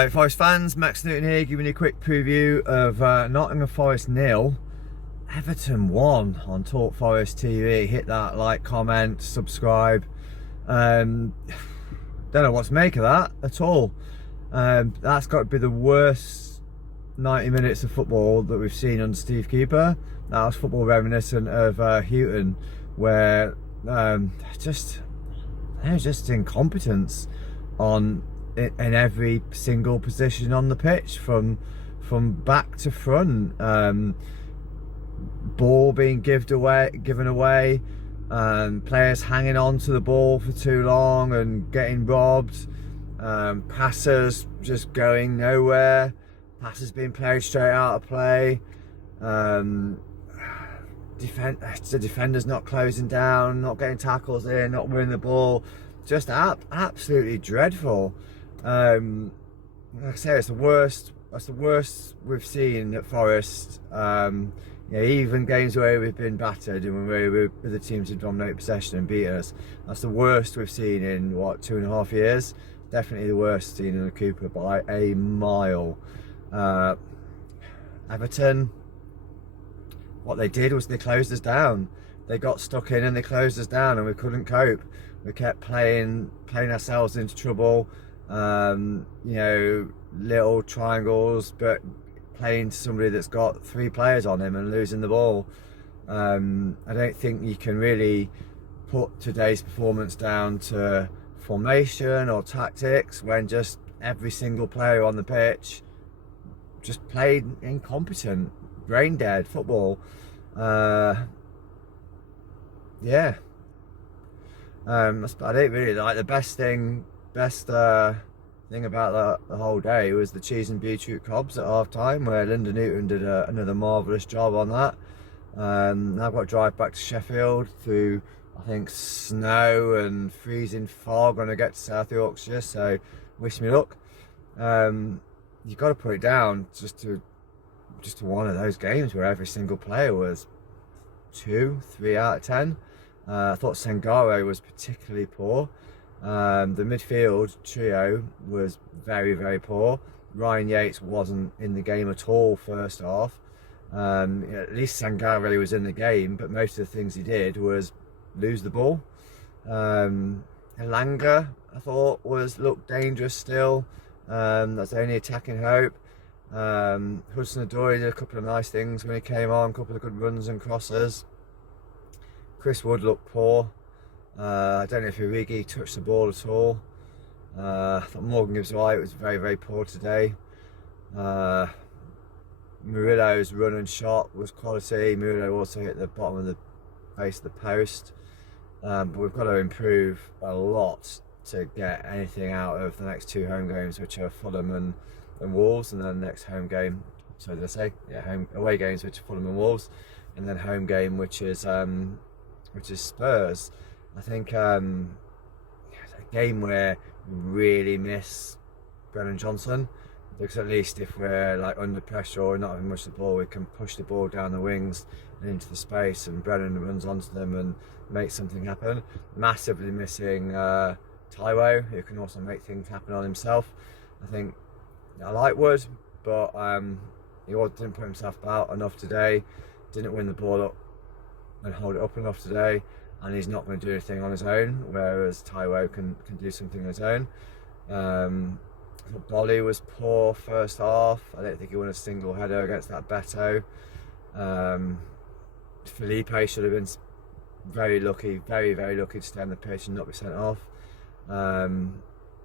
Right, Forest fans, Max Newton here, giving you a quick preview of Nottingham Forest 0, Everton 1 on Talk Forest TV. Hit that like, comment, subscribe. Don't know what to make of that at all. That's got to be the worst 90 minutes of football that we've seen under Steve Cooper. That was football reminiscent of Houghton, where there's just incompetence in every single position on the pitch, from back to front. Ball being given away, players hanging on to the ball for too long and getting robbed, passes just going nowhere, passes being played straight out of play, the defenders not closing down, not getting tackles in, not winning the ball. Just absolutely dreadful. Like I say, it's the worst. That's the worst we've seen at Forest. Even games where we've been battered and where the teams have dominated possession and beat us. That's the worst we've seen in 2.5 years. Definitely the worst seen in the Cooper by a mile. Everton, what they did was they closed us down. They got stuck in and they closed us down, and we couldn't cope. We kept playing ourselves into trouble. Little triangles, but playing to somebody that's got 3 players on him and losing the ball. I don't think you can really put today's performance down to formation or tactics, when just every single player on the pitch just played incompetent, brain dead football. Yeah. That's about it really. Like, the best thing about the whole day was the cheese and beetroot cobs at half time, where Linda Newton did another marvellous job on that. Now I've got to drive back to Sheffield through, I think, snow and freezing fog when I get to South Yorkshire, so wish me luck. You've got to put it down just to one of those games where every single player was 2-3 out of 10. I thought Sangare was particularly poor. The midfield trio was very, very poor. Ryan Yates wasn't in the game at all first half. At least Sangare was in the game, but most of the things he did was lose the ball. Elanga, I thought, looked dangerous still. That's the only attacking hope. Hudson-Odoi did a couple of nice things when he came on, a couple of good runs and crosses. Chris Wood looked poor. I don't know if Origi touched the ball at all. I thought Morgan Gibbs-White was very, very poor today. Murillo's run and shot was quality. Murillo also hit the bottom of the base of the post. But we've got to improve a lot to get anything out of the next 2 home games, which are Fulham and Wolves, and then the next home game. So did I say? Yeah, away games, which are Fulham and Wolves, and then home game, which is Spurs. I think a game where we really miss Brennan Johnson, because at least if we're like under pressure or not having much of the ball, we can push the ball down the wings and into the space, and Brennan runs onto them and makes something happen. Massively missing Taiwo, who can also make things happen on himself. I think I like Wood, but he didn't put himself about enough today. Didn't win the ball up and hold it up enough today, and he's not going to do anything on his own, whereas Taiwo can do something on his own. Bolly was poor first half. I don't think he won a single header against that Beto. Felipe should have been very lucky, very, very lucky to stay on the pitch and not be sent off.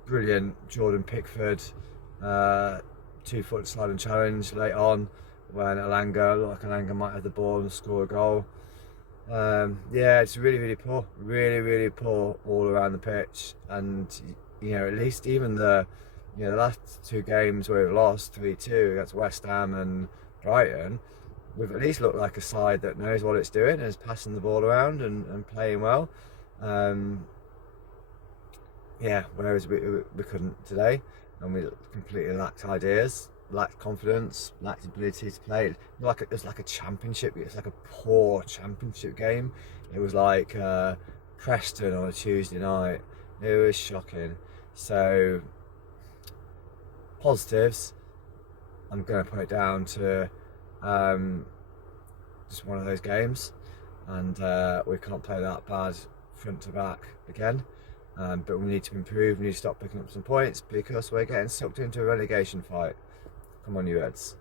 Brilliant Jordan Pickford 2-foot sliding challenge late on, when Elanga might have the ball and score a goal. It's really, really poor, really, really poor all around the pitch. And at least even the last 2 games where we've lost 3-2 against West Ham and Brighton, we've at least looked like a side that knows what it's doing and is passing the ball around and playing well. Whereas we couldn't today, and we completely lacked ideas, lacked confidence, lacked ability to play. It was like a championship. It's like a poor championship game. It was like Preston on a Tuesday night. It was shocking. So Positives, I'm going to put it down to just one of those games, and we can't play that bad front to back again. But we need to improve. We need to stop picking up some points because we're getting sucked into a relegation fight. Come on, you Reds.